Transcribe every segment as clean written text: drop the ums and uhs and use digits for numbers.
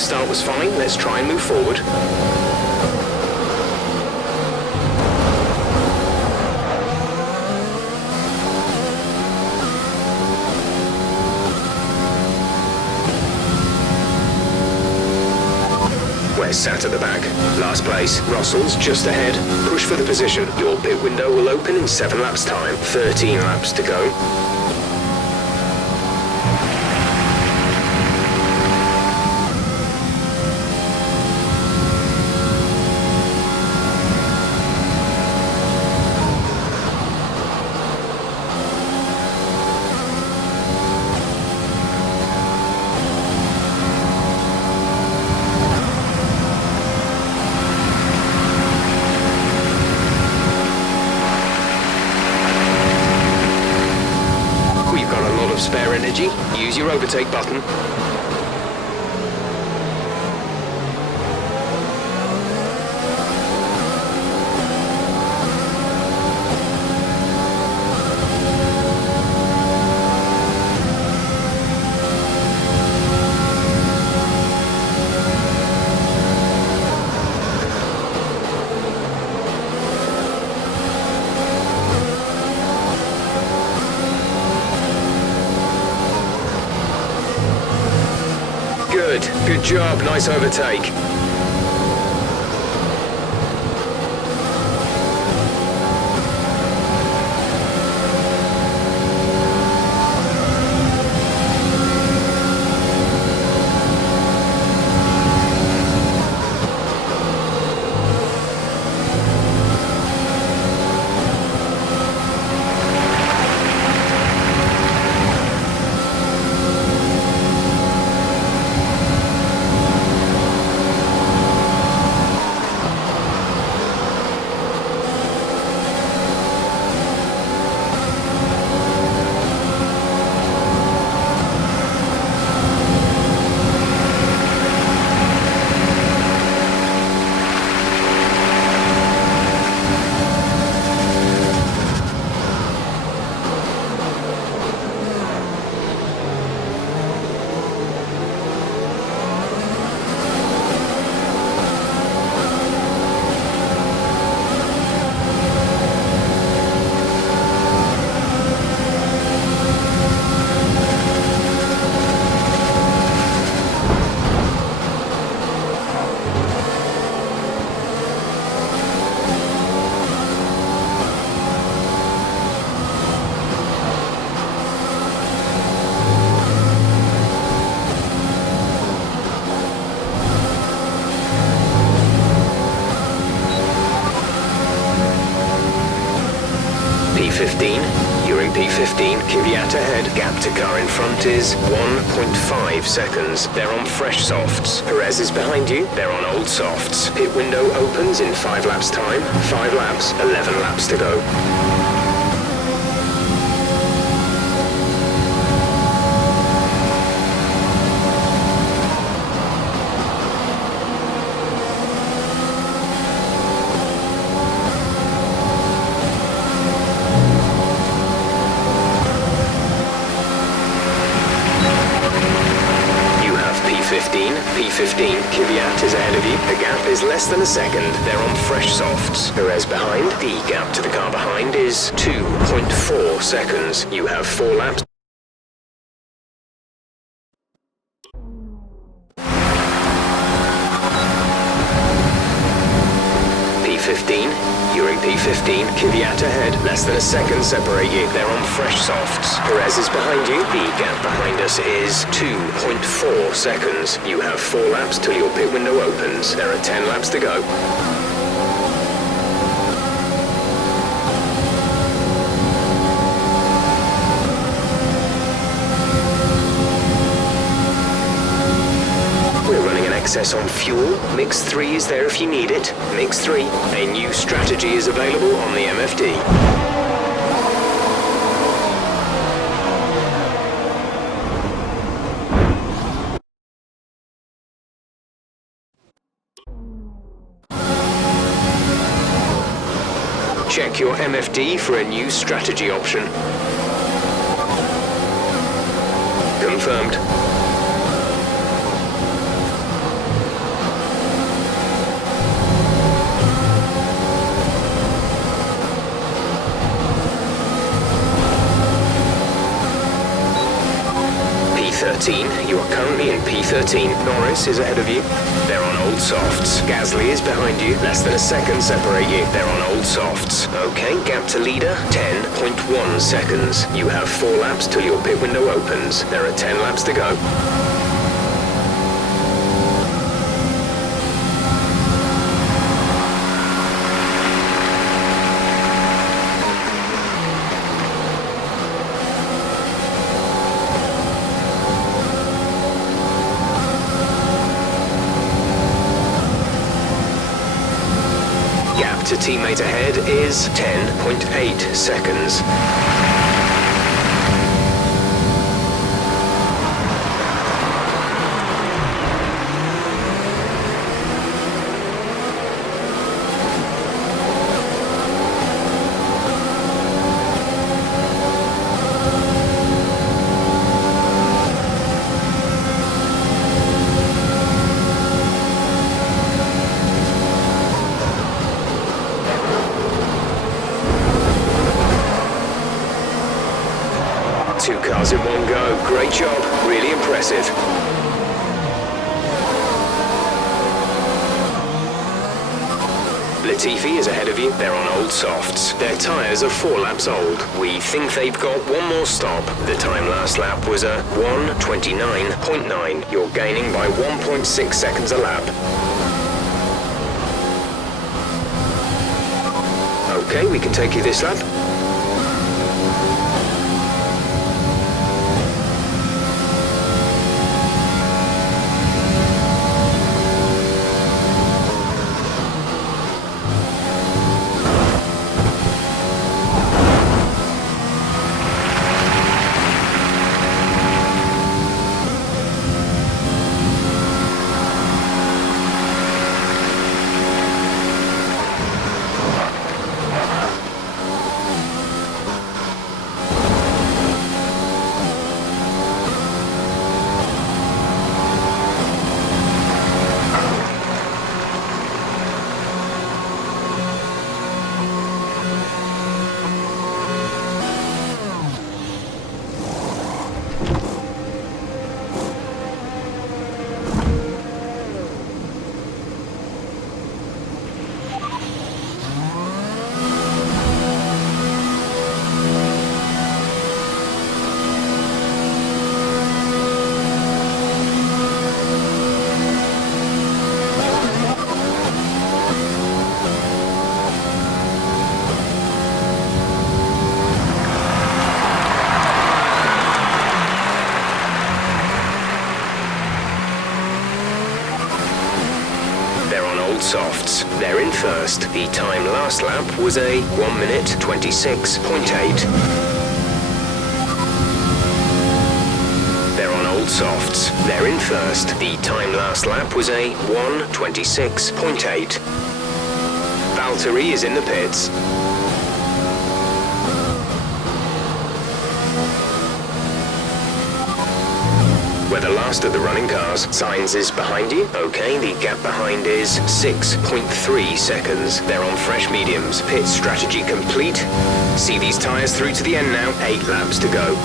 start was fine. Let's try and move forward. We're sat at the back. Last place. Russell's just ahead. Push for the position. Your pit window will open in 7 laps time. 13 laps to go. Spare energy, use your overtake button. Good job, nice overtake. P15. You're in P15. Kvyat ahead. Gap to car in front is 1.5 seconds. They're on fresh softs. Perez is behind you. They're on old softs. Pit window opens in 5 laps time. 5 laps, 11 laps to go. P15, Kvyat is ahead of you. The gap is less than a second. They're on fresh softs. Perez behind. The gap to the car behind is 2.4 seconds. You have 4 laps. P15. You're in P15. Kvyat ahead. Less than a second separate you. They're on fresh softs. Perez is behind you. The gap behind us is 2.4 seconds. You have 4 laps till your pit window opens. There are 10 laps to go. Excess on fuel. Mix 3 is there if you need it. Mix 3. A new strategy is available on the MFD. Check your MFD for a new strategy option. P13, you are currently in P13. Norris is ahead of you. They're on old softs. Gasly is behind you. Less than a second separate you. They're on old softs. Okay, gap to leader, 10.1 seconds. You have 4 laps till your pit window opens. There are 10 laps to go. To teammate ahead is 10.8 seconds. Two cars in one go. Great job. Really impressive. Latifi is ahead of you. They're on old softs. Their tyres are 4 laps old. We think they've got one more stop. The time last lap was a 1:29.9. You're gaining by 1.6 seconds a lap. Okay, we can take you this lap. Softs. They're in first. The time last lap was a 1:26.8. They're on old softs. They're in first. The time last lap was a 1:26.8. Valtteri is in the pits. We're the last of the running cars. Sainz is behind you. Okay, the gap behind is 6.3 seconds. They're on fresh mediums. Pit strategy complete. See these tyres through to the end now. 8 laps to go.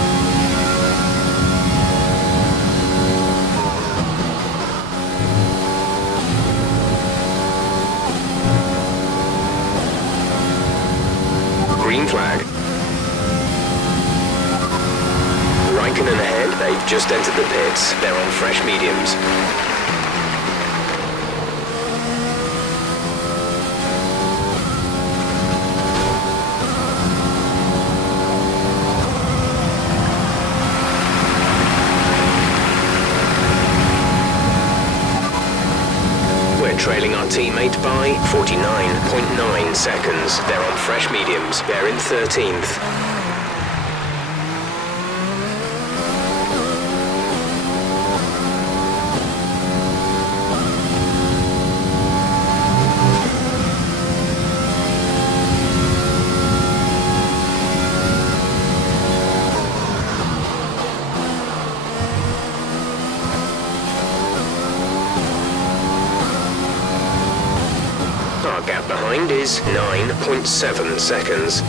Green flag. Raikkonen ahead, they've just entered the pits. They're on fresh mediums. We're trailing our teammate by 49.9 seconds. They're on fresh mediums. They're in 13th. Our gap behind is 9.7 seconds.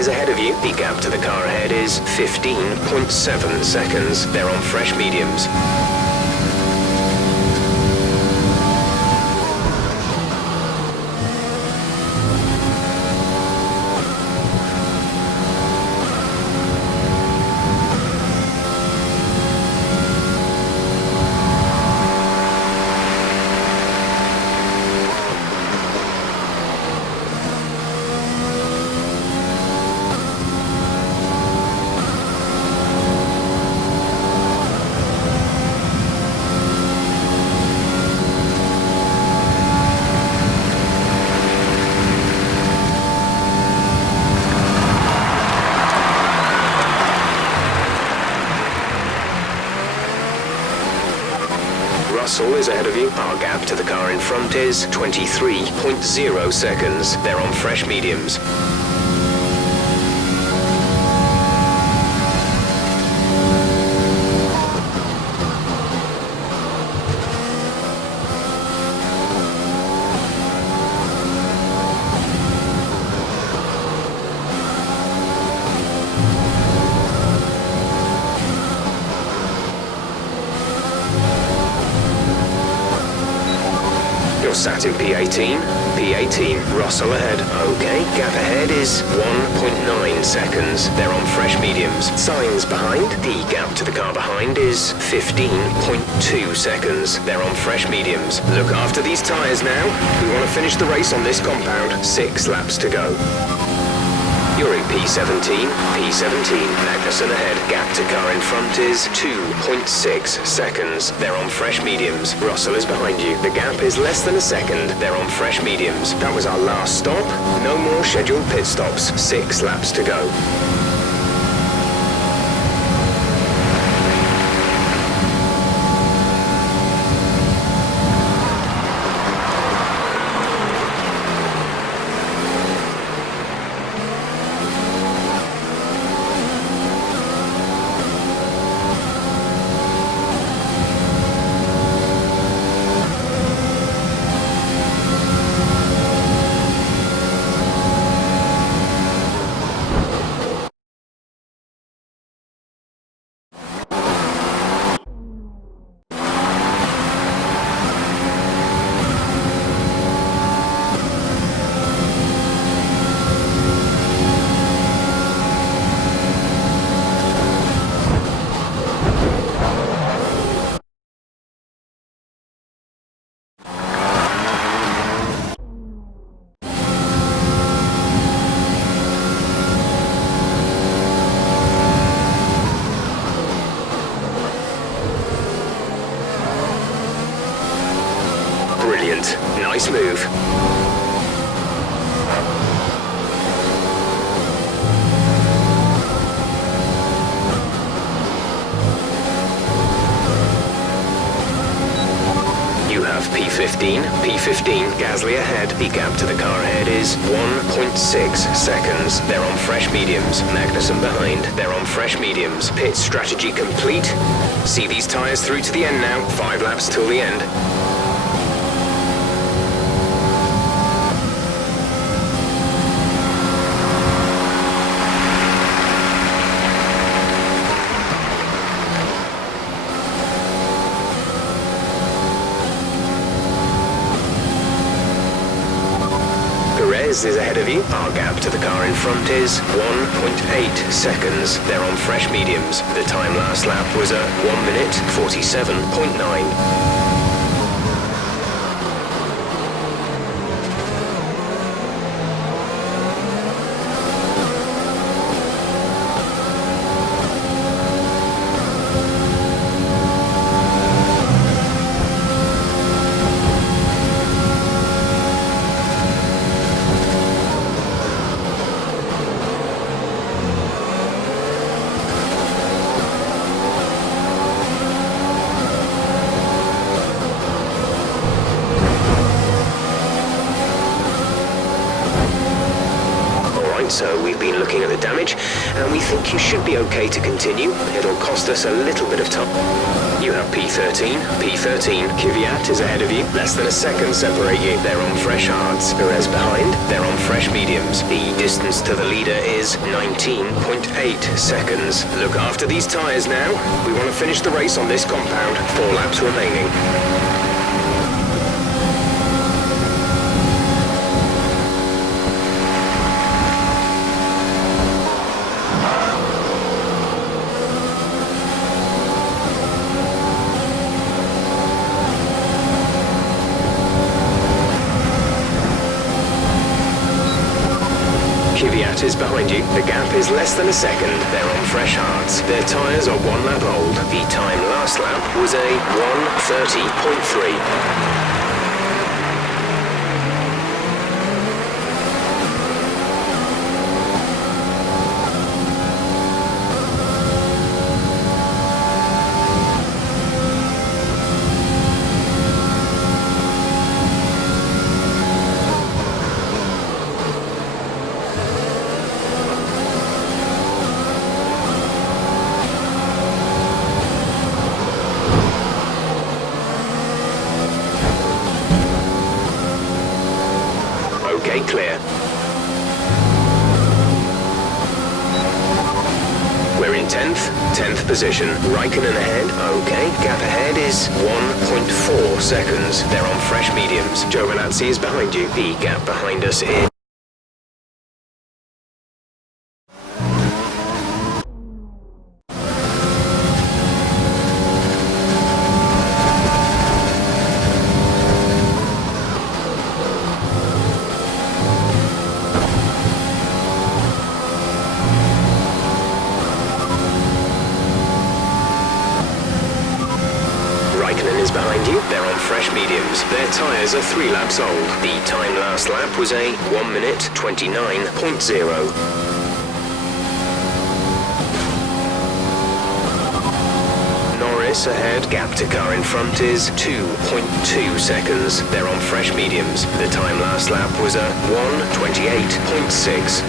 is ahead of you. The gap to the car ahead is 15.7 seconds. They're on fresh mediums. Russell is ahead of you. Our gap to the car in front is 23.0 seconds. They're on fresh mediums. You're sat in P18. P18, Russell ahead. Okay, gap ahead is 1.9 seconds. They're on fresh mediums. Signs behind. The gap to the car behind is 15.2 seconds. They're on fresh mediums. Look after these tyres now. We want to finish the race on this compound. 6 laps to go. You're in P17. P17, Magnussen ahead. Gap to car in front is 2.6 seconds. They're on fresh mediums. Russell is behind you. The gap is less than a second. They're on fresh mediums. That was our last stop. No more scheduled pit stops. 6 laps to go. Brilliant. Nice move. You have P15. P15, Gasly ahead. The gap to the car ahead is 1.6 seconds. They're on fresh mediums. Magnussen behind. They're on fresh mediums. Pit strategy complete. See these tyres through to the end now. 5 laps till the end. Perez is ahead of you. Our gap to the car in front is 1.8 seconds. They're on fresh mediums. The time last lap was a 1 minute 47.9. so we've been looking at the damage, and we think you should be okay to continue. It'll cost us a little bit of time. You have P13. P13, Kvyat is ahead of you. Less than a second separate you. They're on fresh hards. Perez behind. They're on fresh mediums. The distance to the leader is 19.8 seconds. Look after these tyres now. We want to finish the race on this compound. 4 laps remaining. Kvyat is behind you. The gap is less than a second. They're on fresh hards. Their tyres are 1 lap old. The time last lap was a 1:30.3. Okay, clear. We're in 10th position. Raikkonen ahead. Okay, gap ahead is 1.4 seconds. They're on fresh mediums. Giovinazzi is behind you. The gap behind us is... Raikkonen is behind you. They're on fresh mediums. Their tyres are 3 laps old. The time last lap was a 1:29.0. Norris ahead. Gap to car in front is 2.2 seconds. They're on fresh mediums. The time last lap was a 1:28.6.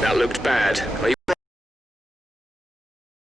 That looked bad. Are you